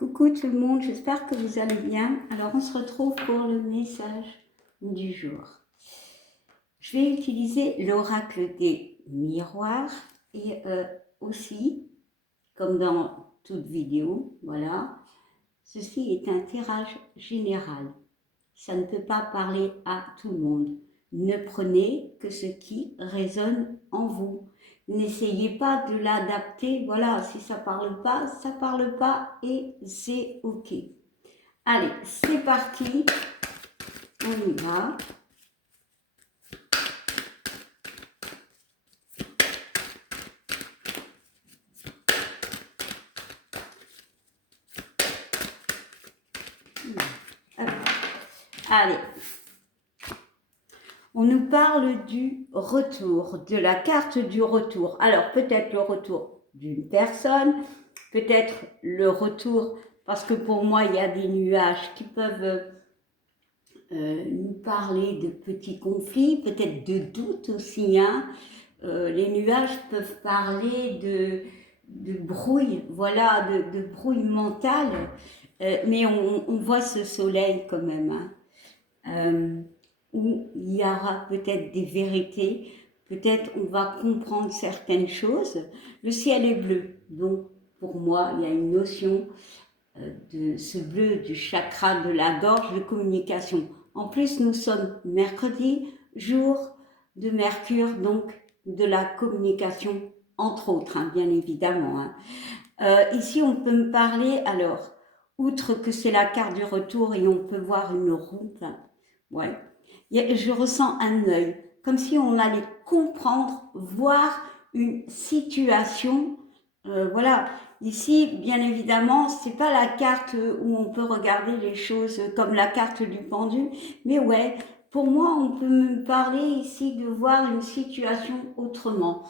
Coucou tout le monde, j'espère que vous allez bien. Alors on se retrouve pour le message du jour. Je vais utiliser l'oracle des miroirs et aussi, comme dans toute vidéo, voilà, ceci est un tirage général. Ça ne peut pas parler à tout le monde. Ne prenez que ce qui résonne en vous. N'essayez pas de l'adapter. Voilà, si ça parle pas et c'est OK. Allez, c'est parti. On y va. Allez. On nous parle du retour, de la carte du retour. Alors, peut-être le retour d'une personne, peut-être le retour, parce que pour moi, il y a des nuages qui peuvent nous parler de petits conflits, peut-être de doutes aussi. Les nuages peuvent parler de brouille, voilà, de brouille mentale, mais on voit ce soleil quand même. Où il y aura peut-être des vérités, peut-être on va comprendre certaines choses. Le ciel est bleu, donc pour moi, il y a une notion de ce bleu du chakra de la gorge de communication. En plus, nous sommes mercredi, jour de Mercure, donc de la communication, entre autres, bien évidemment. Ici, on peut me parler, alors, outre que c'est la carte du retour et on peut voir une route, ouais, je ressens un œil, comme si on allait comprendre, voir une situation. Voilà, ici, bien évidemment, c'est pas la carte où on peut regarder les choses comme la carte du pendu, mais ouais, pour moi, on peut me parler ici de voir une situation autrement.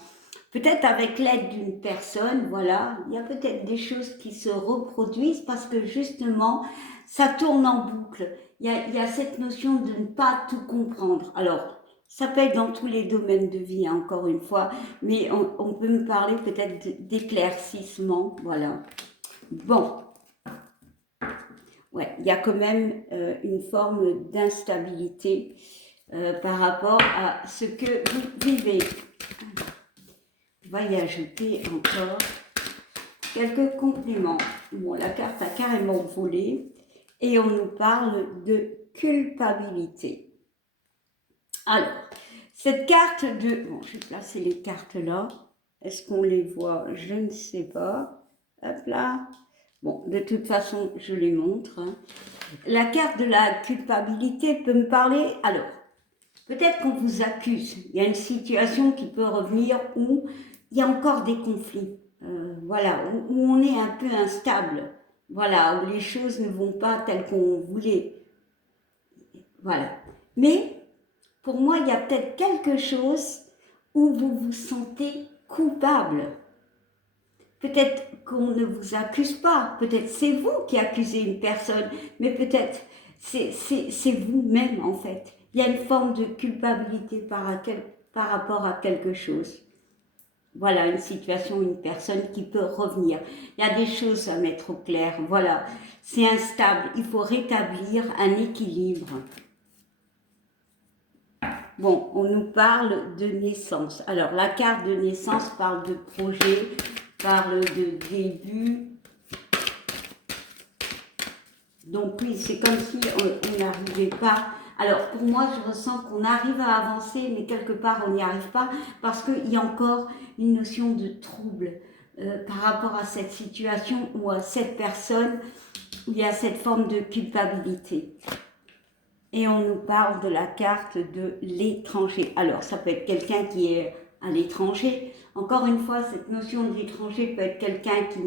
Peut-être avec l'aide d'une personne, voilà, il y a peut-être des choses qui se reproduisent parce que justement, ça tourne en boucle. Il y a cette notion de ne pas tout comprendre. Alors, ça peut être dans tous les domaines de vie, encore une fois, mais on peut me parler peut-être d'éclaircissement, voilà. Bon, ouais, il y a quand même une forme d'instabilité par rapport à ce que vous vivez. On va y ajouter encore quelques compléments. Bon, la carte a carrément volé et on nous parle de culpabilité. Alors, cette carte de... Bon, je vais placer les cartes là. Est-ce qu'on les voit? Je ne sais pas. Hop là. Bon, de toute façon, je les montre. La carte de la culpabilité peut me parler... Alors, peut-être qu'on vous accuse. Il y a une situation qui peut revenir où il y a encore des conflits. Voilà, où on est un peu instable. Voilà, où les choses ne vont pas telles qu'on voulait. Voilà. Mais pour moi, il y a peut-être quelque chose où vous vous sentez coupable. Peut-être qu'on ne vous accuse pas, peut-être c'est vous qui accusez une personne, mais peut-être c'est vous-même en fait. Il y a une forme de culpabilité par rapport à quelque chose. Voilà, une situation, une personne qui peut revenir. Il y a des choses à mettre au clair. Voilà, c'est instable. Il faut rétablir un équilibre. Bon, on nous parle de naissance. Alors, la carte de naissance parle de projet, parle de début. Donc oui, c'est comme si on n'arrivait pas. Alors pour moi, je ressens qu'on arrive à avancer, mais quelque part on n'y arrive pas parce qu'il y a encore une notion de trouble par rapport à cette situation ou à cette personne où il y a cette forme de culpabilité. Et on nous parle de la carte de l'étranger. Alors ça peut être quelqu'un qui est à l'étranger. Encore une fois, cette notion de l'étranger peut être quelqu'un qui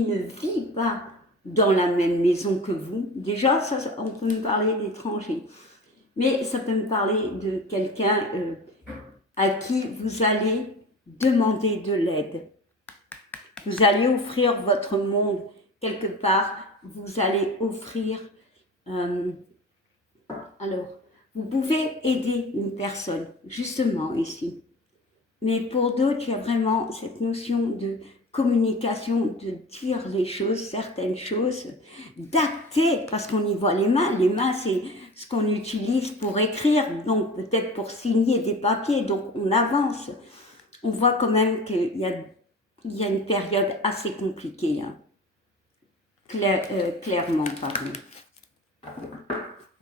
ne vit pas dans la même maison que vous. Déjà, ça, on peut me parler d'étranger. Mais ça peut me parler de quelqu'un à qui vous allez demander de l'aide. Vous allez offrir votre monde quelque part. Vous allez offrir... alors, vous pouvez aider une personne, justement ici. Mais pour d'autres, il y a vraiment cette notion de communication, de dire les choses, certaines choses, d'acter, parce qu'on y voit les mains. Les mains, c'est ce qu'on utilise pour écrire, donc peut-être pour signer des papiers, donc on avance. On voit quand même qu'il y a une période assez compliquée, hein. Clairement, pardon.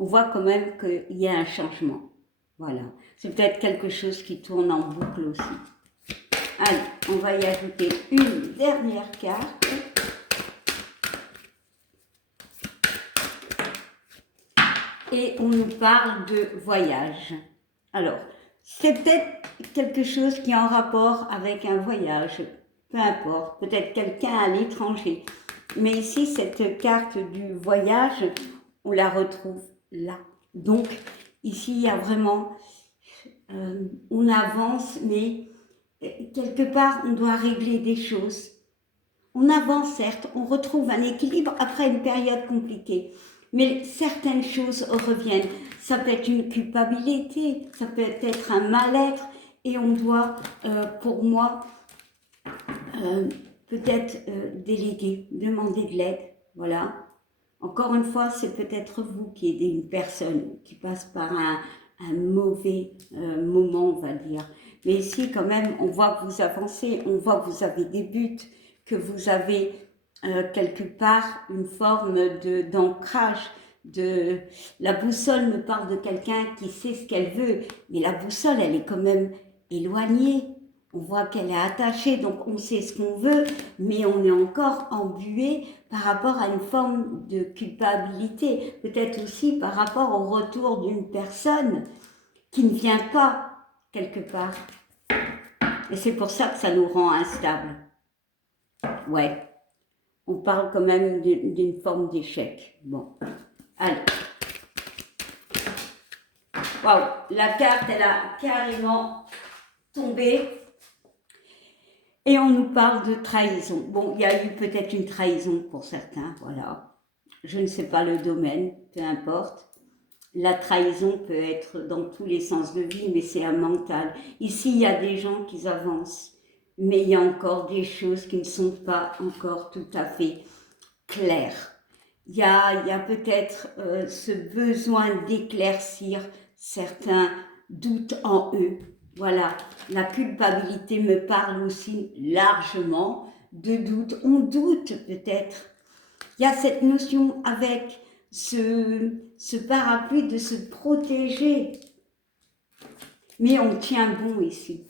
On voit quand même qu'il y a un changement. Voilà. C'est peut-être quelque chose qui tourne en boucle aussi. Allez, on va y ajouter une dernière carte. Et on nous parle de voyage. Alors, c'est peut-être quelque chose qui est en rapport avec un voyage, peu importe, peut-être quelqu'un à l'étranger. Mais ici, cette carte du voyage, on la retrouve là. Donc, ici, il y a vraiment, on avance, mais quelque part, on doit régler des choses. On avance, certes, on retrouve un équilibre après une période compliquée. Mais certaines choses reviennent. Ça peut être une culpabilité, ça peut être un mal-être, et on doit, pour moi, peut-être déléguer, demander de l'aide. Voilà. Encore une fois, c'est peut-être vous qui aidez une personne qui passe par un mauvais moment, on va dire. Mais ici, quand même, on voit que vous avancez, on voit que vous avez des buts, que vous avez quelque part une forme d'ancrage. La boussole me parle de quelqu'un qui sait ce qu'elle veut, mais la boussole, elle est quand même éloignée. On voit qu'elle est attachée, donc on sait ce qu'on veut, mais on est encore embué par rapport à une forme de culpabilité. Peut-être aussi par rapport au retour d'une personne qui ne vient pas quelque part. Et c'est pour ça que ça nous rend instables. Ouais. On parle quand même d'une forme d'échec. Bon. Allez. Waouh, la carte, elle a carrément tombé. Et on nous parle de trahison. Bon, il y a eu peut-être une trahison pour certains, voilà. Je ne sais pas le domaine, peu importe. La trahison peut être dans tous les sens de vie, mais c'est un mental. Ici, il y a des gens qui avancent, mais il y a encore des choses qui ne sont pas encore tout à fait claires. Il y a peut-être ce besoin d'éclaircir certains doutes en eux. Voilà, la culpabilité me parle aussi largement de doute. On doute peut-être. Il y a cette notion avec ce parapluie de se protéger. Mais on tient bon ici.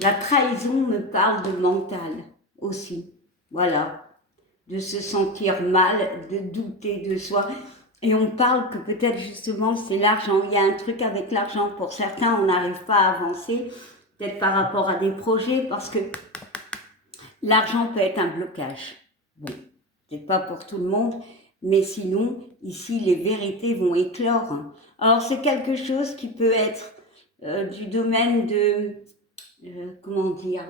La trahison me parle de mental aussi. Voilà. De se sentir mal, de douter de soi. Et on parle que peut-être justement c'est l'argent. Il y a un truc avec l'argent. Pour certains, on n'arrive pas à avancer, peut-être par rapport à des projets, parce que l'argent peut être un blocage. Bon, c'est pas pour tout le monde, mais sinon, ici, les vérités vont éclore. Alors, c'est quelque chose qui peut être du domaine de, comment dire,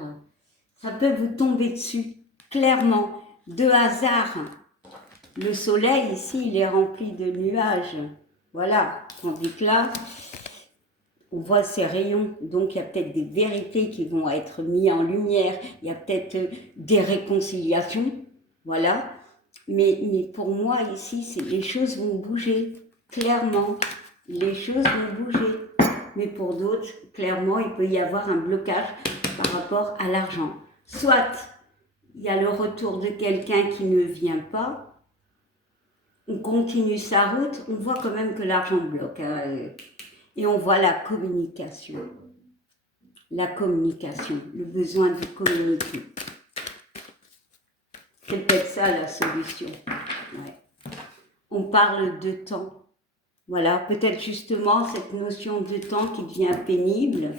ça peut vous tomber dessus, clairement, de hasard. Le soleil, ici, il est rempli de nuages. Voilà, tandis que là, on voit ces rayons. Donc, il y a peut-être des vérités qui vont être mises en lumière. Il y a peut-être des réconciliations. Voilà. Mais pour moi, ici, les choses vont bouger. Clairement, les choses vont bouger. Mais pour d'autres, clairement, il peut y avoir un blocage par rapport à l'argent. Soit il y a le retour de quelqu'un qui ne vient pas, on continue sa route, on voit quand même que l'argent bloque. Hein, et on voit la communication. La communication, le besoin de communiquer. C'est peut-être ça la solution. Ouais. On parle de temps. Voilà, peut-être justement cette notion de temps qui devient pénible.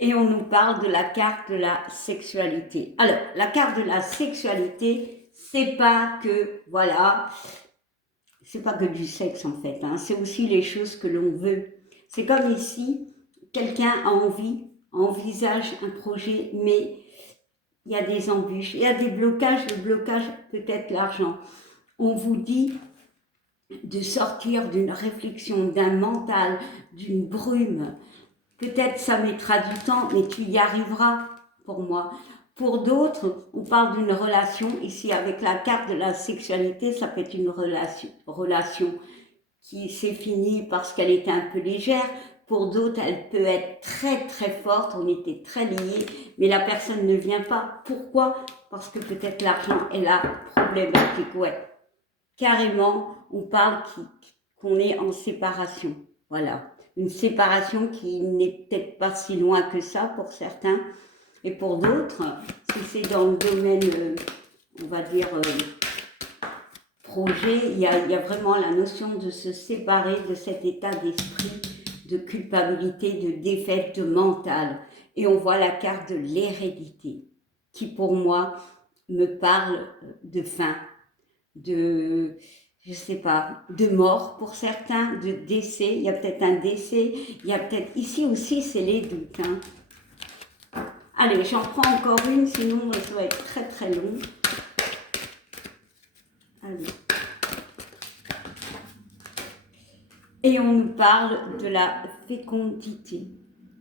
Et on nous parle de la carte de la sexualité. Alors, la carte de la sexualité, c'est pas que, voilà, c'est pas que du sexe en fait, hein, c'est aussi les choses que l'on veut. C'est comme ici, quelqu'un a envie, envisage un projet, mais il y a des embûches, il y a des blocages, le blocage peut être l'argent. On vous dit, de sortir d'une réflexion, d'un mental, d'une brume. Peut-être ça mettra du temps, mais tu y arriveras pour moi. Pour d'autres, on parle d'une relation. Ici, avec la carte de la sexualité, ça peut être une relation qui s'est finie parce qu'elle était un peu légère. Pour d'autres, elle peut être très très forte, on était très liés, mais la personne ne vient pas. Pourquoi? Parce que peut-être l'argent est là, problématique, ouais. Carrément, on parle qu'on est en séparation, voilà. Une séparation qui n'est peut-être pas si loin que ça pour certains, et pour d'autres, si c'est dans le domaine, on va dire, projet, il y a vraiment la notion de se séparer de cet état d'esprit, de culpabilité, de défaite, de mental. Et on voit la carte de l'hérédité, qui pour moi me parle de fin, de, je sais pas, de mort pour certains, de décès. Il y a peut-être un décès, il y a peut-être, ici aussi c'est les doutes. Allez, j'en prends encore une, sinon ça va être très très long. Allez. Et on nous parle de la fécondité.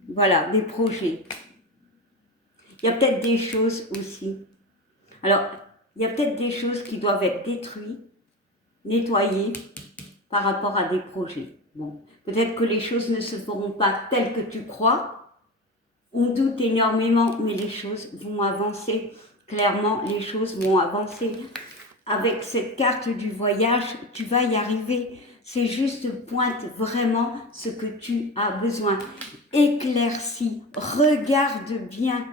Voilà, des projets. Il y a peut-être des choses aussi. Alors, il y a peut-être des choses qui doivent être détruites, nettoyées par rapport à des projets. Bon, peut-être que les choses ne se feront pas telles que tu crois. On doute énormément, mais les choses vont avancer. Clairement, les choses vont avancer. Avec cette carte du voyage, tu vas y arriver. C'est juste pointe vraiment ce que tu as besoin. Éclaircis, regarde bien.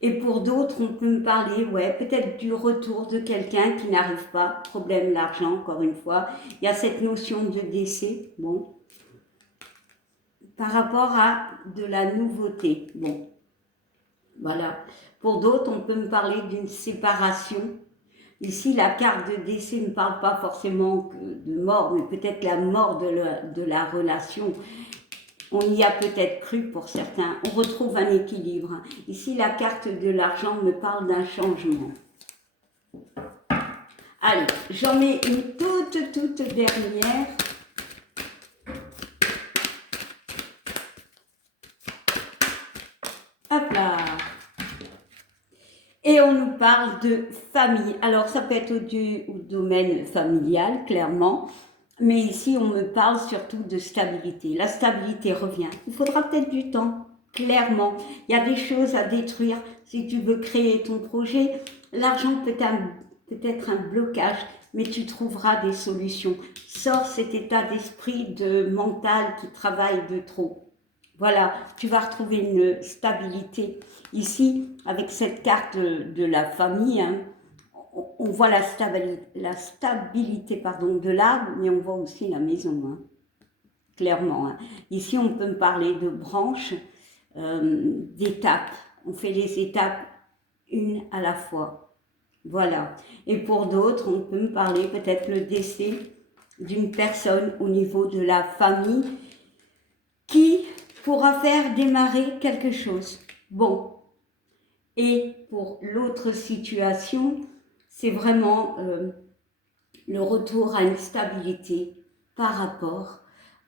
Et pour d'autres, on peut me parler, ouais, peut-être du retour de quelqu'un qui n'arrive pas. Problème l'argent, encore une fois. Il y a cette notion de décès, bon. Par rapport à de la nouveauté, bon. Voilà. Pour d'autres, on peut me parler d'une séparation. Ici, la carte de décès ne parle pas forcément de mort, mais peut-être la mort de la relation. On y a peut-être cru pour certains. On retrouve un équilibre. Ici, la carte de l'argent me parle d'un changement. Allez, j'en mets une toute dernière. Hop là. Et on nous parle de famille. Alors, ça peut être au domaine familial, clairement. Mais ici, on me parle surtout de stabilité. La stabilité revient. Il faudra peut-être du temps, clairement. Il y a des choses à détruire si tu veux créer ton projet. L'argent peut être un blocage, mais tu trouveras des solutions. Sors cet état d'esprit de mental qui travaille de trop. Voilà, tu vas retrouver une stabilité. Ici, avec cette carte de la famille, hein, on voit la stabilité de l'arbre, mais on voit aussi la maison, hein, clairement. Hein. Ici, on peut me parler de branches, d'étapes. On fait les étapes une à la fois. Voilà. Et pour d'autres, on peut me parler peut-être le décès d'une personne au niveau de la famille qui pourra faire démarrer quelque chose. Bon. Et pour l'autre situation, c'est vraiment le retour à une stabilité par rapport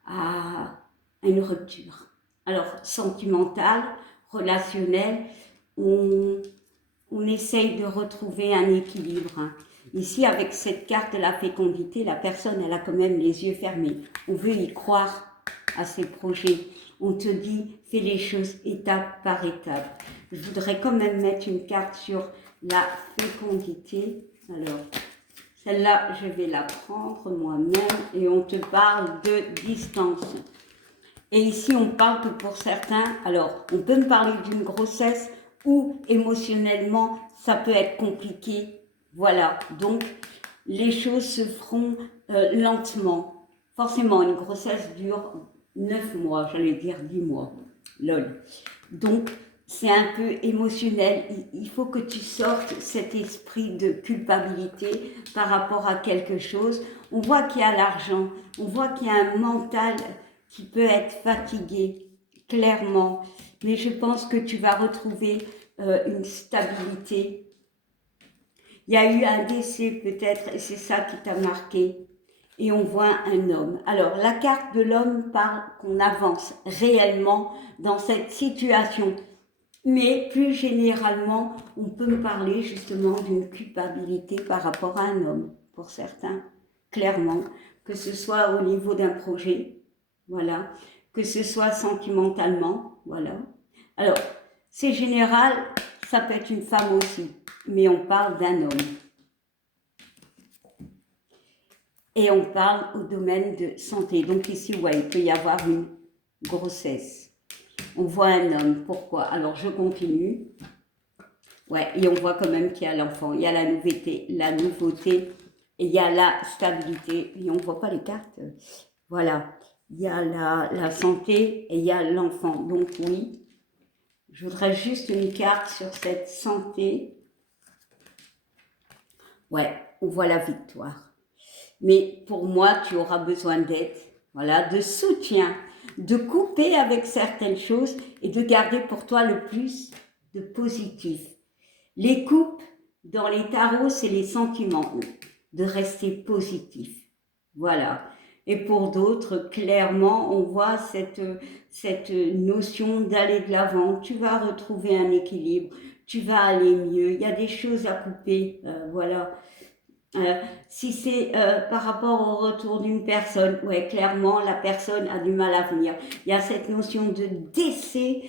à une rupture. Alors, sentimentale, relationnelle, on essaye de retrouver un équilibre. Hein. Ici, avec cette carte de la fécondité, la personne, elle a quand même les yeux fermés. On veut y croire à ses projets. On te dit, fais les choses étape par étape. Je voudrais quand même mettre une carte sur la fécondité. Alors, celle-là, je vais la prendre moi-même et on te parle de distance. Et ici, on parle que pour certains, alors, on peut me parler d'une grossesse ou émotionnellement, ça peut être compliqué. Voilà, donc, les choses se feront lentement. Forcément, une grossesse dure 9 mois, j'allais dire 10 mois. Lol. Donc, c'est un peu émotionnel. Il faut que tu sortes cet esprit de culpabilité par rapport à quelque chose. On voit qu'il y a l'argent, on voit qu'il y a un mental qui peut être fatigué, clairement. Mais je pense que tu vas retrouver une stabilité. Il y a eu un décès peut-être, et c'est ça qui t'a marqué. et on voit un homme. Alors, la carte de l'homme parle qu'on avance réellement dans cette situation. Mais plus généralement, on peut me parler justement d'une culpabilité par rapport à un homme, pour certains, clairement, que ce soit au niveau d'un projet, voilà, que ce soit sentimentalement, voilà. Alors, c'est général, ça peut être une femme aussi, mais on parle d'un homme. Et on parle au domaine de santé. Donc ici, ouais, il peut y avoir une grossesse. On voit un homme. Pourquoi? Alors, je continue. Ouais, et on voit quand même qu'il y a l'enfant. Il y a la nouveauté, et il y a la stabilité. Et on ne voit pas les cartes. Voilà. Il y a la santé et il y a l'enfant. Donc oui, je voudrais juste une carte sur cette santé. Ouais, on voit la victoire. Mais pour moi, tu auras besoin d'aide, voilà, de soutien, de couper avec certaines choses et de garder pour toi le plus de positif. Les coupes dans les tarots, c'est les sentiments, de rester positif. Voilà. Et pour d'autres, clairement, on voit cette notion d'aller de l'avant. Tu vas retrouver un équilibre, tu vas aller mieux. Il y a des choses à couper, voilà. Si c'est par rapport au retour d'une personne, ouais, clairement, la personne a du mal à venir. Il y a cette notion de décès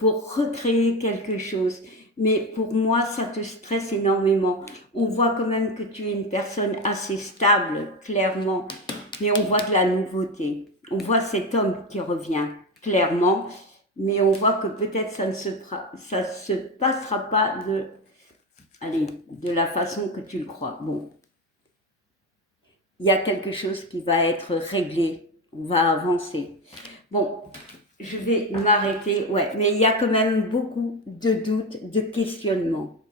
pour recréer quelque chose. Mais pour moi, ça te stresse énormément. On voit quand même que tu es une personne assez stable, clairement. Mais on voit de la nouveauté. On voit cet homme qui revient, clairement. Mais on voit que peut-être ça se passera pas de la façon que tu le crois. Bon. Il y a quelque chose qui va être réglé, on va avancer. Bon, je vais m'arrêter, ouais, mais il y a quand même beaucoup de doutes, de questionnements.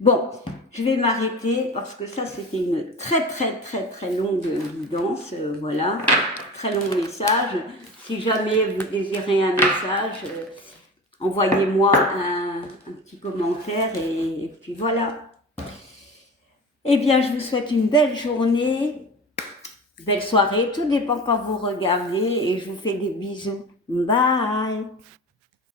Bon, je vais m'arrêter parce que ça, c'était une très longue guidance, voilà, très long message. Si jamais vous désirez un message, envoyez-moi un petit commentaire et puis voilà. Eh bien, je vous souhaite une belle journée. Belle soirée, tout dépend quand vous regardez et je vous fais des bisous. Bye!